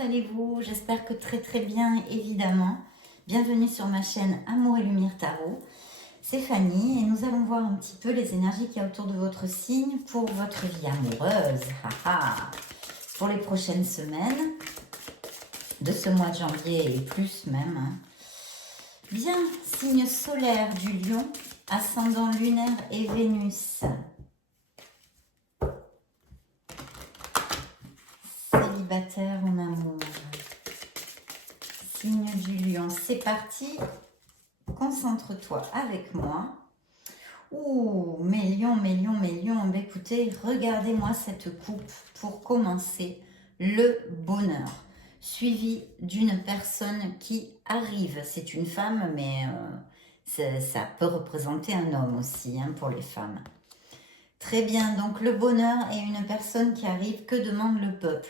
allez-vous? J'espère que très très bien, évidemment. Bienvenue sur ma chaîne Amour et Lumière Tarot. C'est Fanny et nous allons voir un petit peu les énergies qu'il y a autour de votre signe pour votre vie amoureuse. Pour les prochaines semaines de ce mois de janvier et plus même. Bien, signe solaire du Lion, ascendant lunaire et Vénus. Célibataire en amour. Signe du Lion, c'est parti. Concentre-toi avec moi. Ouh, mes lions. Ben, écoutez, regardez-moi cette coupe pour commencer. Le bonheur, suivi d'une personne qui arrive. C'est une femme, mais ça peut représenter un homme aussi, hein, pour les femmes. Très bien, donc le bonheur est une personne qui arrive. Que demande le peuple?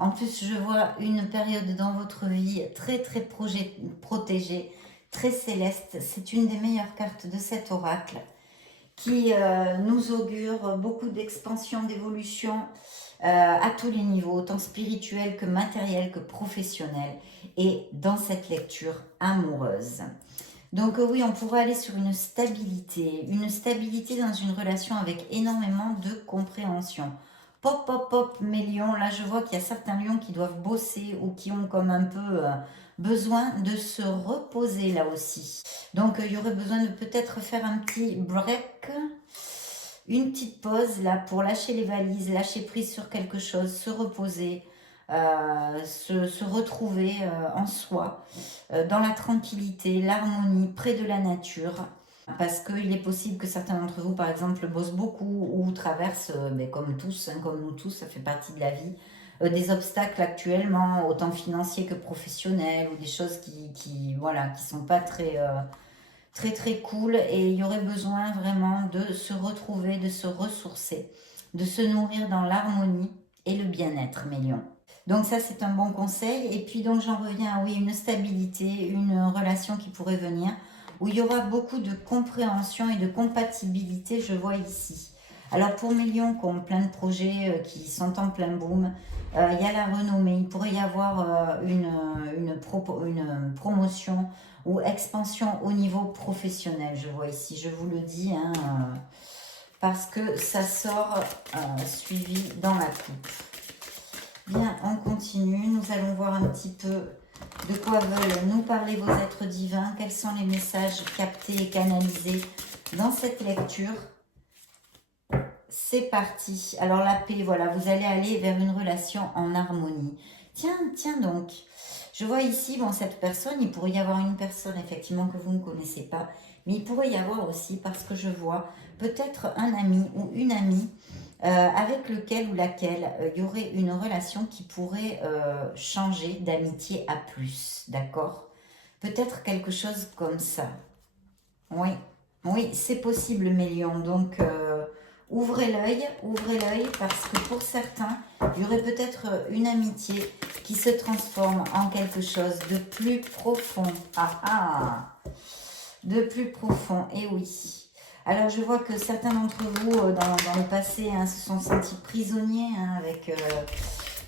En plus, je vois une période dans votre vie très protégée, très céleste. C'est une des meilleures cartes de cet oracle qui nous augure beaucoup d'expansion, d'évolution à tous les niveaux, autant spirituel que matériel que professionnel, et dans cette lecture amoureuse. Donc oui, on pourrait aller sur une stabilité dans une relation avec énormément de compréhension. Pop, mes lions, là je vois qu'il y a certains lions qui doivent bosser ou qui ont comme un peu besoin de se reposer là aussi. Donc il y aurait besoin de peut-être faire un petit break, une petite pause là pour lâcher les valises, lâcher prise sur quelque chose, se reposer, se retrouver en soi, dans la tranquillité, l'harmonie, près de la nature. Parce qu'il est possible que certains d'entre vous, par exemple, bossent beaucoup ou traversent, comme tous, hein, comme nous tous, ça fait partie de la vie, des obstacles actuellement, autant financiers que professionnels, ou des choses qui sont pas très cool, et il y aurait besoin vraiment de se retrouver, de se ressourcer, de se nourrir dans l'harmonie et le bien-être, mes lions. Donc ça, c'est un bon conseil. Et puis donc j'en reviens à, oui, une stabilité, une relation qui pourrait venir, où il y aura beaucoup de compréhension et de compatibilité, je vois ici. Alors pour mes lions qui ont plein de projets, qui sont en plein boom, il y a la renommée, il pourrait y avoir une promotion ou expansion au niveau professionnel, je vois ici, je vous le dis, hein, parce que ça sort suivi dans la coupe. Bien, on continue, nous allons voir un petit peu de quoi veulent nous parler vos êtres divins, quels sont les messages captés et canalisés dans cette lecture. C'est parti. Alors la paix, voilà, vous allez aller vers une relation en harmonie. Tiens donc, je vois ici, bon, cette personne, il pourrait y avoir une personne effectivement que vous ne connaissez pas, mais il pourrait y avoir aussi, parce que je vois peut-être un ami ou une amie avec lequel ou laquelle il y aurait une relation qui pourrait changer d'amitié à plus, d'accord? Peut-être quelque chose comme ça. Oui, c'est possible, mes lions. Donc, ouvrez l'œil, parce que pour certains, il y aurait peut-être une amitié qui se transforme en quelque chose de plus profond. De plus profond, et oui. Alors, je vois que certains d'entre vous, dans le passé, hein, se sont sentis prisonniers, hein, avec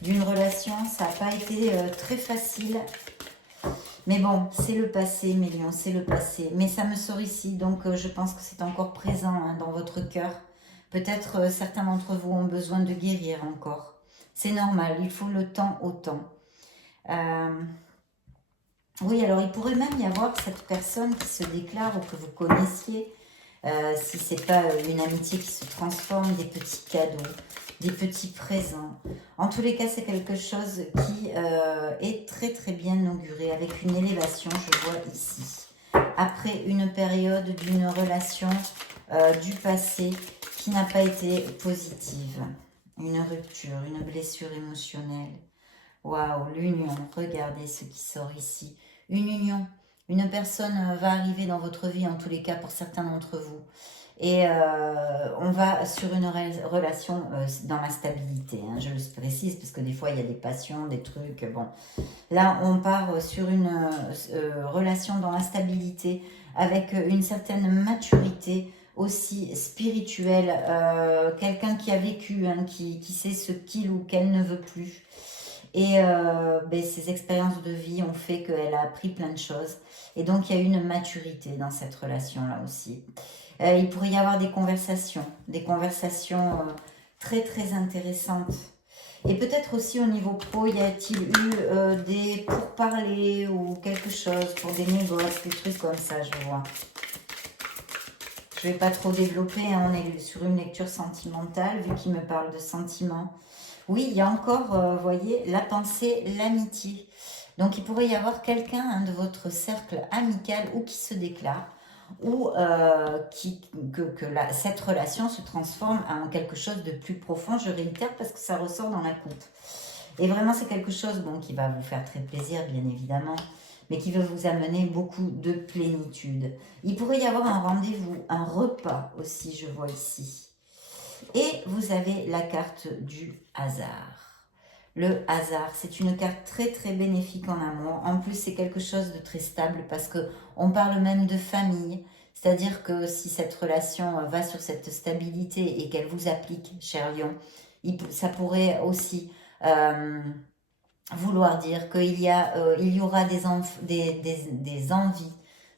d'une relation. Ça n'a pas été très facile. Mais bon, c'est le passé, mes lions, c'est le passé. Mais ça me sort ici, donc je pense que c'est encore présent, hein, dans votre cœur. Peut-être certains d'entre vous ont besoin de guérir encore. C'est normal, il faut le temps au temps. Oui, alors il pourrait même y avoir cette personne qui se déclare ou que vous connaissiez, si ce n'est pas une amitié qui se transforme, des petits cadeaux, des petits présents. En tous les cas, c'est quelque chose qui est très bien auguré, avec une élévation, je vois ici. Après une période d'une relation du passé qui n'a pas été positive. Une rupture, une blessure émotionnelle. Waouh, l'union, regardez ce qui sort ici. Une union, une personne va arriver dans votre vie, en tous les cas pour certains d'entre vous. Et on va sur une relation dans la stabilité, hein, je le précise, parce que des fois il y a des passions, des trucs, bon. Là on part sur une relation dans la stabilité, avec une certaine maturité, aussi spirituelle, quelqu'un qui a vécu, hein, qui sait ce qu'il ou qu'elle ne veut plus. Et ben, ces expériences de vie ont fait qu'elle a appris plein de choses. Et donc, il y a une maturité dans cette relation-là aussi. Il pourrait y avoir des conversations très très intéressantes. Et peut-être aussi au niveau pro, y a-t-il eu des pourparlers ou quelque chose pour des négoces, des trucs comme ça, je vois. Je ne vais pas trop développer, hein, on est sur une lecture sentimentale, vu qu'il me parle de sentiments. Oui, il y a encore, vous voyez, la pensée, l'amitié. Donc, il pourrait y avoir quelqu'un de votre cercle amical ou qui se déclare, ou cette relation se transforme en quelque chose de plus profond. Je réitère parce que ça ressort dans la coupe. Et vraiment, c'est quelque chose qui va vous faire très plaisir, bien évidemment, mais qui va vous amener beaucoup de plénitude. Il pourrait y avoir un rendez-vous, un repas aussi, je vois ici. Et vous avez la carte du hasard. Le hasard, c'est une carte très très bénéfique en amour. En plus, c'est quelque chose de très stable parce qu'on parle même de famille. C'est-à-dire que si cette relation va sur cette stabilité et qu'elle vous applique, cher Lion, ça pourrait aussi vouloir dire qu'il y aura des envies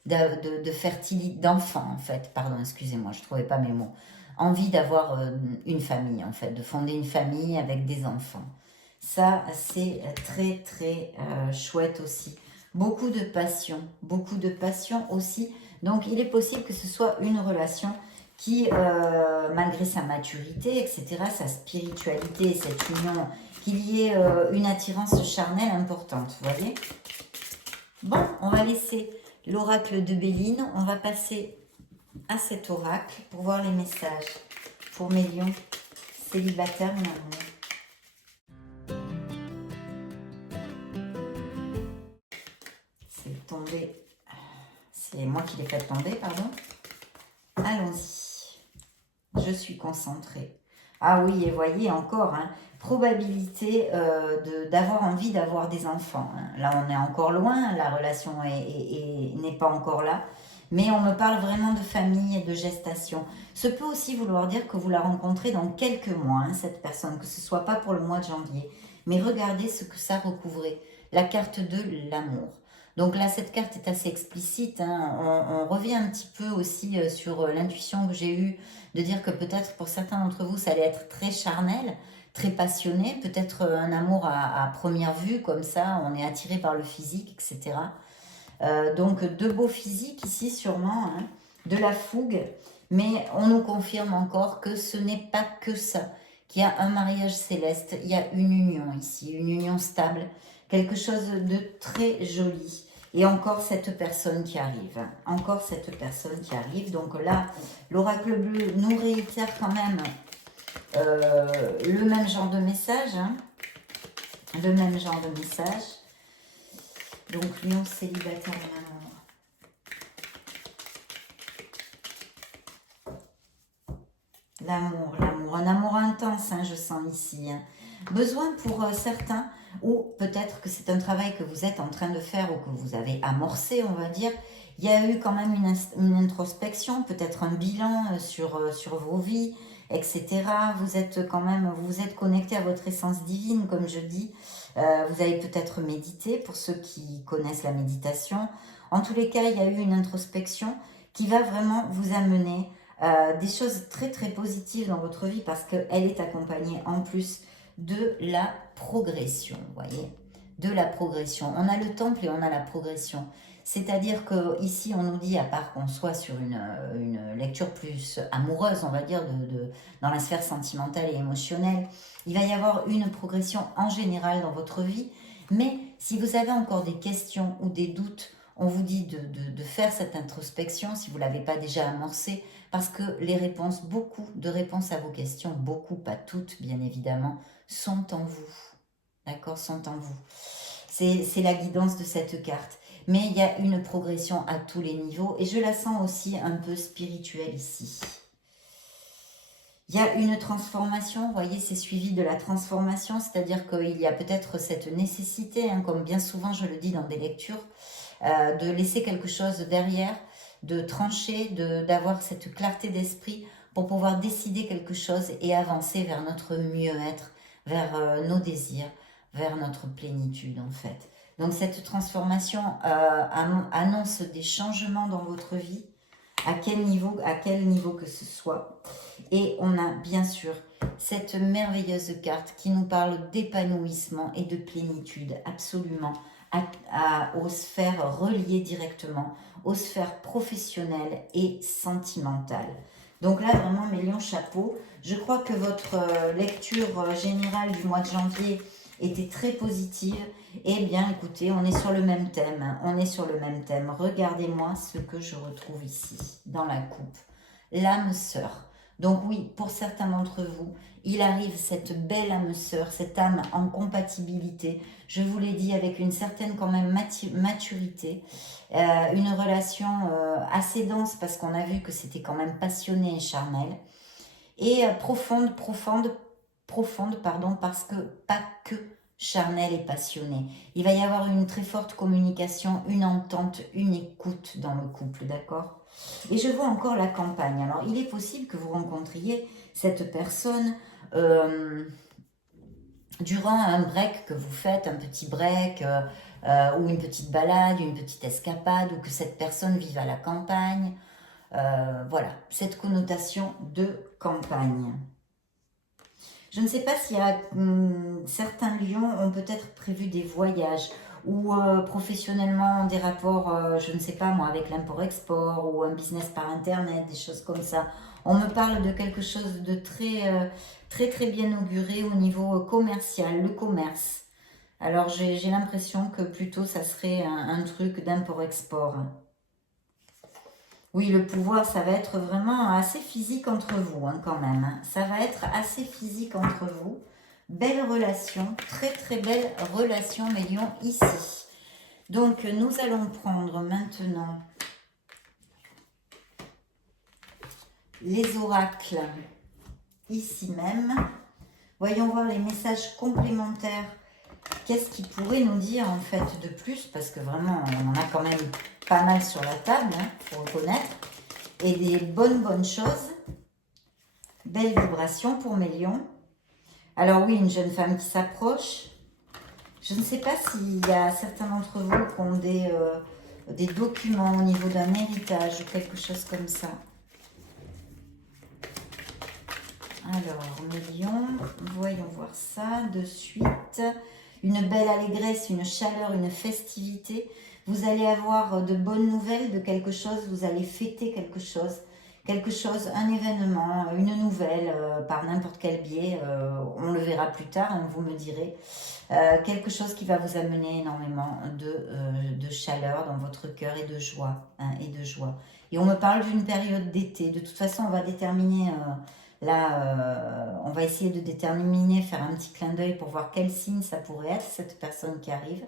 de fertilité, d'enfants en fait. Pardon, excusez-moi, je ne trouvais pas mes mots. Envie d'avoir une famille en fait, de fonder une famille avec des enfants. Ça, c'est très très chouette aussi. Beaucoup de passion aussi. Donc, il est possible que ce soit une relation qui, malgré sa maturité, etc., sa spiritualité, cette union, qu'il y ait une attirance charnelle importante, vous voyez. Bon, on va laisser l'oracle de Béline. On va passer à cet oracle pour voir les messages pour mes lions célibataires en amour. C'est tombé, c'est moi qui l'ai fait tomber, pardon. Allons-y, je suis concentrée. Ah oui, et voyez encore, hein, probabilité d'avoir envie d'avoir des enfants. Hein. Là, on est encore loin, la relation n'est pas encore là. Mais on me parle vraiment de famille et de gestation. Ce peut aussi vouloir dire que vous la rencontrez dans quelques mois, hein, cette personne, que ce ne soit pas pour le mois de janvier. Mais regardez ce que ça recouvrait, la carte de l'amour. Donc là, cette carte est assez explicite. Hein. On revient un petit peu aussi sur l'intuition que j'ai eue de dire que peut-être pour certains d'entre vous, ça allait être très charnel, très passionné, peut-être un amour à première vue, comme ça, on est attiré par le physique, etc. Donc de beaux physiques ici sûrement, hein, de la fougue, mais on nous confirme encore que ce n'est pas que ça, qu'il y a un mariage céleste, il y a une union ici, une union stable, quelque chose de très joli. Et encore cette personne qui arrive, encore cette personne qui arrive. Donc là, l'oracle bleu nous réitère quand même le même genre de message, hein, le même genre de message. Donc, lion célibataire en amour. L'amour, un amour intense, hein, je sens ici. Hein. Besoin pour certains, ou peut-être que c'est un travail que vous êtes en train de faire ou que vous avez amorcé, on va dire. Il y a eu quand même une introspection, peut-être un bilan sur vos vies, etc. Vous êtes connecté à votre essence divine, comme je dis. Vous avez peut-être médité, pour ceux qui connaissent la méditation. En tous les cas, il y a eu une introspection qui va vraiment vous amener des choses très très positives dans votre vie parce qu'elle est accompagnée en plus de la progression, vous voyez, de la progression. On a le temple et on a la progression. C'est-à-dire qu'ici, on nous dit, à part qu'on soit sur une lecture plus amoureuse, on va dire, dans la sphère sentimentale et émotionnelle, il va y avoir une progression en général dans votre vie. Mais si vous avez encore des questions ou des doutes, on vous dit de faire cette introspection si vous ne l'avez pas déjà amorcée, parce que les réponses, beaucoup de réponses à vos questions, beaucoup, pas toutes bien évidemment, sont en vous. D'accord, sont en vous. C'est la guidance de cette carte. Mais il y a une progression à tous les niveaux et je la sens aussi un peu spirituelle ici. Il y a une transformation, vous voyez, c'est suivi de la transformation, c'est-à-dire qu'il y a peut-être cette nécessité, hein, comme bien souvent je le dis dans des lectures, de laisser quelque chose derrière, de trancher, d'avoir cette clarté d'esprit pour pouvoir décider quelque chose et avancer vers notre mieux-être, vers nos désirs, vers notre plénitude en fait. Donc cette transformation annonce des changements dans votre vie, à quel niveau que ce soit. Et on a bien sûr cette merveilleuse carte qui nous parle d'épanouissement et de plénitude, absolument, aux sphères reliées directement, aux sphères professionnelles et sentimentales. Donc là, vraiment, mes lions, chapeau. Je crois que votre lecture générale du mois de janvier était très positive. Eh bien, écoutez, on est sur le même thème. On est sur le même thème. Regardez-moi ce que je retrouve ici, dans la coupe. L'âme sœur. Donc oui, pour certains d'entre vous, il arrive cette belle âme sœur, cette âme en compatibilité, je vous l'ai dit, avec une certaine quand même maturité, une relation assez dense parce qu'on a vu que c'était quand même passionné et charnel, et profonde, parce que pas que charnel et passionné. Il va y avoir une très forte communication, une entente, une écoute dans le couple, d'accord ? Et je vois encore la campagne. Alors, il est possible que vous rencontriez cette personne durant un break que vous faites, un petit break ou une petite balade, une petite escapade, ou que cette personne vive à la campagne. Voilà, cette connotation de campagne. Je ne sais pas s'il y a certains lions ont peut-être prévu des voyages ou professionnellement des rapports, je ne sais pas moi, avec l'import-export ou un business par internet, des choses comme ça. On me parle de quelque chose de très bien auguré au niveau commercial, le commerce. Alors j'ai l'impression que plutôt ça serait un truc d'import-export. Oui, le pouvoir, ça va être vraiment assez physique entre vous, hein, quand même. Hein. Ça va être assez physique entre vous. Belle relation, très belle relation, mes lions, ici. Donc, nous allons prendre maintenant les oracles, ici même. Voyons voir les messages complémentaires. Qu'est-ce qu'ils pourraient nous dire, en fait, de plus? Parce que vraiment, on en a quand même pas mal sur la table, hein, faut reconnaître. Et des bonnes choses. Belle vibration pour mes lions. Alors oui, une jeune femme qui s'approche. Je ne sais pas s'il y a certains d'entre vous qui ont des documents au niveau d'un héritage ou quelque chose comme ça. Alors, mes lions, voyons voir ça de suite. Une belle allégresse, une chaleur, une festivité. Vous allez avoir de bonnes nouvelles de quelque chose, vous allez fêter quelque chose, un événement, une nouvelle, par n'importe quel biais, on le verra plus tard, hein, vous me direz. Quelque chose qui va vous amener énormément de chaleur dans votre cœur et de joie, hein, Et on me parle d'une période d'été. De toute façon, on va déterminer... on va essayer de déterminer, faire un petit clin d'œil pour voir quel signe ça pourrait être, cette personne qui arrive.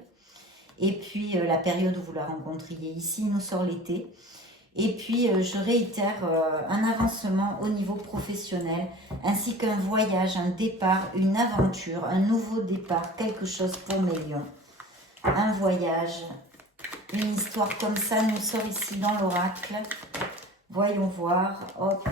Et puis, la période où vous la rencontriez ici, nous sort l'été. Et puis, je réitère un avancement au niveau professionnel, ainsi qu'un voyage, un départ, une aventure, un nouveau départ, quelque chose pour mes lions. Un voyage, une histoire comme ça nous sort ici dans l'oracle. Voyons voir, hop.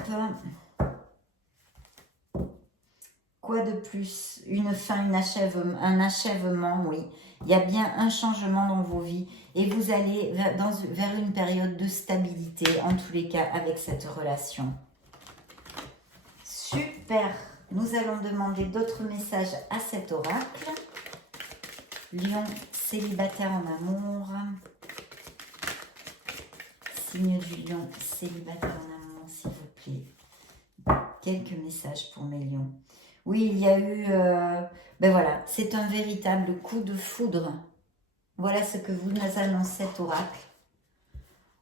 Quoi de plus? Une fin, un achèvement, oui. Il y a bien un changement dans vos vies et vous allez vers une période de stabilité, en tous les cas, avec cette relation. Super! Nous allons demander d'autres messages à cet oracle. Lion célibataire en amour. Signe du lion célibataire en amour, s'il vous plaît. Quelques messages pour mes lions. Oui, il y a eu... ben voilà, c'est un véritable coup de foudre. Voilà ce que vous nous annonce cet oracle.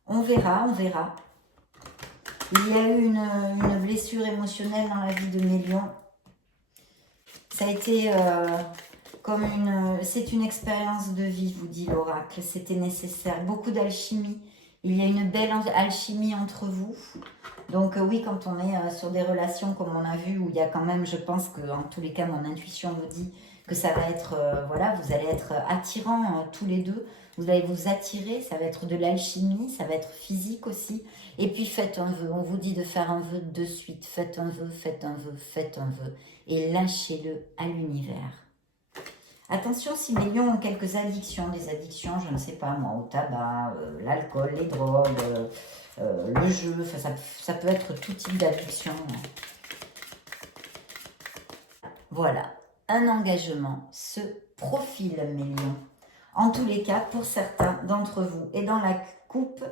On verra. Il y a eu une blessure émotionnelle dans la vie de mes lions. Ça a été c'est une expérience de vie, vous dit l'oracle. C'était nécessaire. Beaucoup d'alchimie. Il y a une belle alchimie entre vous. Donc oui, quand on est sur des relations comme on a vu, où il y a quand même, je pense que en tous les cas, mon intuition me dit que ça va être, voilà, vous allez être attirants tous les deux. Vous allez vous attirer, ça va être de l'alchimie, ça va être physique aussi. Et puis faites un vœu, on vous dit de faire un vœu de suite. Faites un vœu et lâchez-le à l'univers. Attention si les lions ont quelques addictions, des addictions, je ne sais pas moi, au tabac, l'alcool, les drogues, le jeu, enfin, ça peut être tout type d'addiction. Voilà, un engagement se profile, mes lions. En tous les cas, pour certains d'entre vous, et dans la coupe,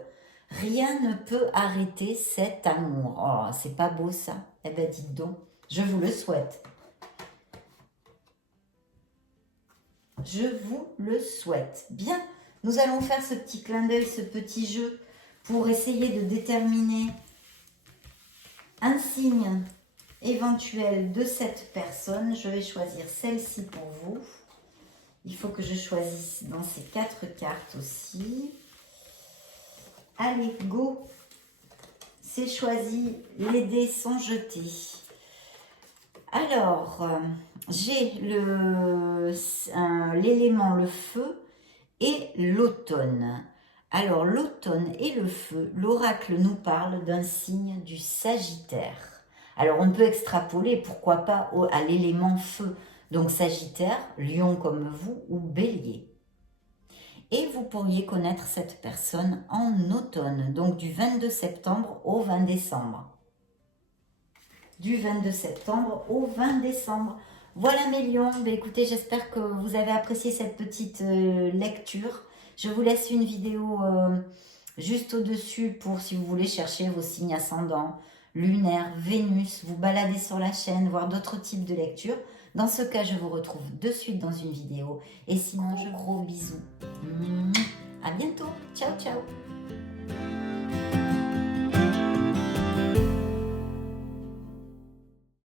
rien ne peut arrêter cet amour. Oh, c'est pas beau ça? Eh bien, dites donc, je vous le souhaite. Je vous le souhaite. Bien, nous allons faire ce petit clin d'œil, ce petit jeu, pour essayer de déterminer un signe éventuel de cette personne. Je vais choisir celle-ci pour vous. Il faut que je choisisse dans ces 4 cartes aussi. Allez, go! C'est choisi, les dés sont jetés. Alors, j'ai l'élément le feu et l'automne. Alors, l'automne et le feu, l'oracle nous parle d'un signe du Sagittaire. Alors, on peut extrapoler, pourquoi pas, à l'élément feu. Donc, Sagittaire, Lion comme vous ou Bélier. Et vous pourriez connaître cette personne en automne, donc du 22 septembre au 20 décembre. Du 22 septembre au 20 décembre. Voilà mes lions, écoutez, j'espère que vous avez apprécié cette petite lecture. Je vous laisse une vidéo juste au-dessus pour si vous voulez chercher vos signes ascendants, lunaire, Vénus, vous balader sur la chaîne, voir d'autres types de lectures. Dans ce cas, je vous retrouve de suite dans une vidéo. Et sinon, gros bisous. À bientôt. Ciao, ciao.